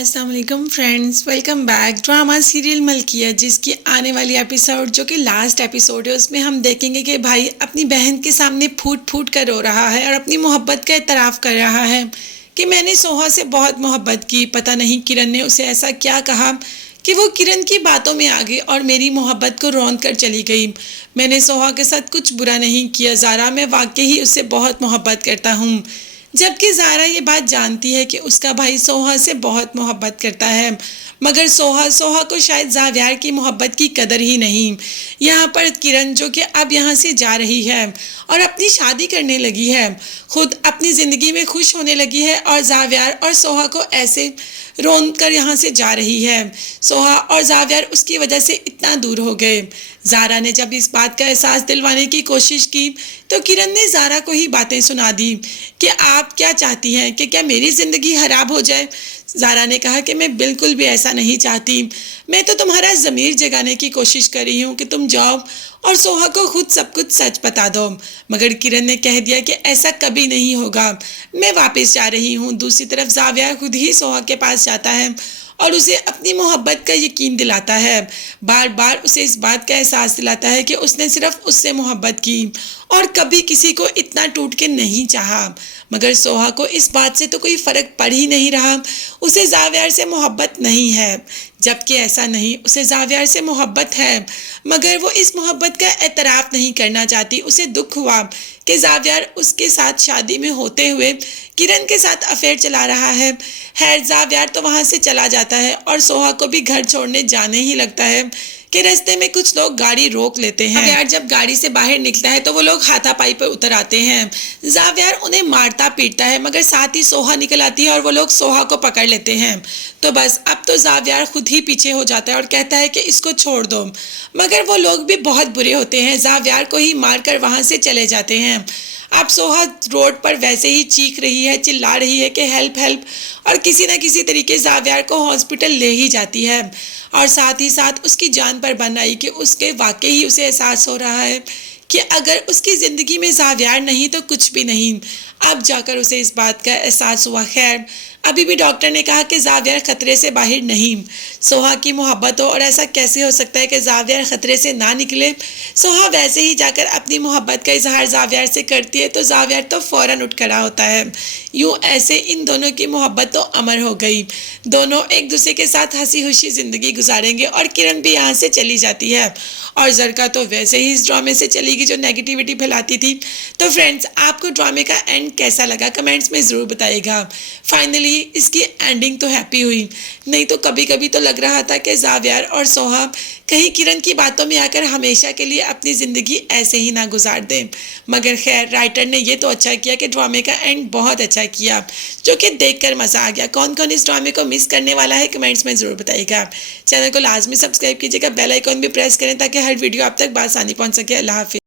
अस्सलाम वालेकुम friends, welcome back. Drama serial Malkiya जिसकी आने वाली एपिसोड जो कि लास्ट एपिसोड है उसमें हम देखेंगे कि भाई अपनी बहन के सामने फूट फूट कर रो रहा है और अपनी मोहब्बत का इतराफ़ कर रहा है कि मैंने सोहा से बहुत मोहब्बत की। पता नहीं किरण ने उसे ऐसा क्या कहा कि वो किरण की बातों में आ गई और मेरी मोहब्बत को रौंद कर चली गई। मैंने सोहा के साथ कुछ बुरा नहीं किया ज़ारा, मैं वाकई ही उससे बहुत मोहब्बत करता हूँ। जबकि ज़ारा ये बात जानती है कि उसका भाई सोहा से बहुत मोहब्बत करता है, मगर सोहा को शायद ज़ावियार की मोहब्बत की कदर ही नहीं। यहाँ पर किरण जो कि अब यहाँ से जा रही है और अपनी शादी करने लगी है, खुद अपनी ज़िंदगी में खुश होने लगी है और ज़ावियार और सोहा को ऐसे रोन कर यहाँ से जा रही है। सोहा और ज़ावियार उसकी वजह से इतना दूर हो गए। ज़ारा ने जब इस बात का एहसास दिलवाने की कोशिश की तो किरण ने ज़ारा को ही बातें सुना दी कि आप क्या चाहती हैं कि क्या मेरी ज़िंदगी खराब हो जाए। ज़ारा ने कहा कि मैं बिल्कुल भी ऐसा नहीं चाहती, मैं तो तुम्हारा ज़मीर जगाने की कोशिश कर रही हूँ कि तुम जाओ और सोहा को खुद सब कुछ सच बता दो। मगर किरण ने कह दिया कि ऐसा कभी नहीं होगा, मैं वापस जा रही हूँ। दूसरी तरफ ज़ाविया खुद ही सोहा के पास जाता है और उसे अपनी मोहब्बत का यकीन दिलाता है, बार बार उसे इस बात का एहसास दिलाता है कि उसने सिर्फ उससे मोहब्बत की और कभी किसी को इतना टूट के नहीं चाहा। मगर सोहा को इस बात से तो कोई फ़र्क पड़ ही नहीं रहा, उसे ज़ावियार से मोहब्बत नहीं है। जबकि ऐसा नहीं, उसे ज़ावियार से मोहब्बत है, मगर वो इस मोहब्बत का एतराफ़ नहीं करना चाहती। उसे दुख हुआ कि ज़ावियार उसके साथ शादी में होते हुए किरण के साथ अफेयर चला रहा है। खैर ज़ावियार तो वहाँ से चला जाता है और सोहा को भी घर छोड़ने जाने ही लगता है कि रास्ते में कुछ लोग गाड़ी रोक लेते हैं। ज़ावियार जब गाड़ी से बाहर निकलता है तो वो लोग हाथापाई पर उतर आते हैं। ज़ावियार उन्हें मारता पीटता है, मगर साथ ही सोहा निकल आती है और वो लोग सोहा को पकड़ लेते हैं। तो बस अब तो ज़ावियार खुद ही पीछे हो जाता है और कहता है कि इसको छोड़ दो, मगर वो लोग भी बहुत बुरे होते हैं, ज़ावियार को ही मारकर वहाँ से चले जाते हैं। अब सोहा रोड पर वैसे ही चीख रही है, चिल्ला रही है कि हेल्प हेल्प, और किसी न किसी तरीके ज़ावियार को हॉस्पिटल ले ही जाती है। और साथ ही साथ उसकी जान पर बन आई कि उसके वाकई ही उसे एहसास हो रहा है कि अगर उसकी ज़िंदगी में ज़ावियार नहीं तो कुछ भी नहीं। अब जाकर उसे इस बात का एहसास हुआ। खैर अभी भी डॉक्टर ने कहा कि ज़ावियार ख़तरे से बाहर नहीं। सोहा की मोहब्बत हो और ऐसा कैसे हो सकता है कि ज़ावियार ख़तरे से ना निकले। सोहा वैसे ही जाकर अपनी मोहब्बत का इजहार ज़ावियार से करती है तो ज़ावियार तो फ़ौरन उठ खड़ा होता है। यूँ ऐसे इन दोनों की मोहब्बत तो अमर हो गई। दोनों एक दूसरे के साथ हंसी खुशी ज़िंदगी गुजारेंगे और किरण भी यहाँ से चली जाती है और ज़रका तो वैसे ही इस ड्रामे से चली गई जो नेगेटिविटी फैलाती थी। तो फ्रेंड्स, आपको ड्रामे का एंड कैसा लगा कमेंट्स में ज़रूर बताइएगा। फाइनली इसकी एंडिंग तो हैप्पी हुई, नहीं तो कभी कभी तो लग रहा था कि ज़ावियार और सोहा कहीं किरण की बातों में आकर हमेशा के लिए अपनी ज़िंदगी ऐसे ही ना गुजार दें। मगर खैर राइटर ने ये तो अच्छा किया कि ड्रामे का एंड बहुत अच्छा किया, जो कि देखकर मज़ा आ गया। कौन कौन इस ड्रामे को मिस करने वाला है कमेंट्स में ज़रूर बताइएगा। चैनल को लाजमी सब्सक्राइब कीजिएगा, बेल आइकॉन भी प्रेस करें ताकि हर वीडियो आप तक बआसानी पहुँच सके। अल्लाह हाफिज़।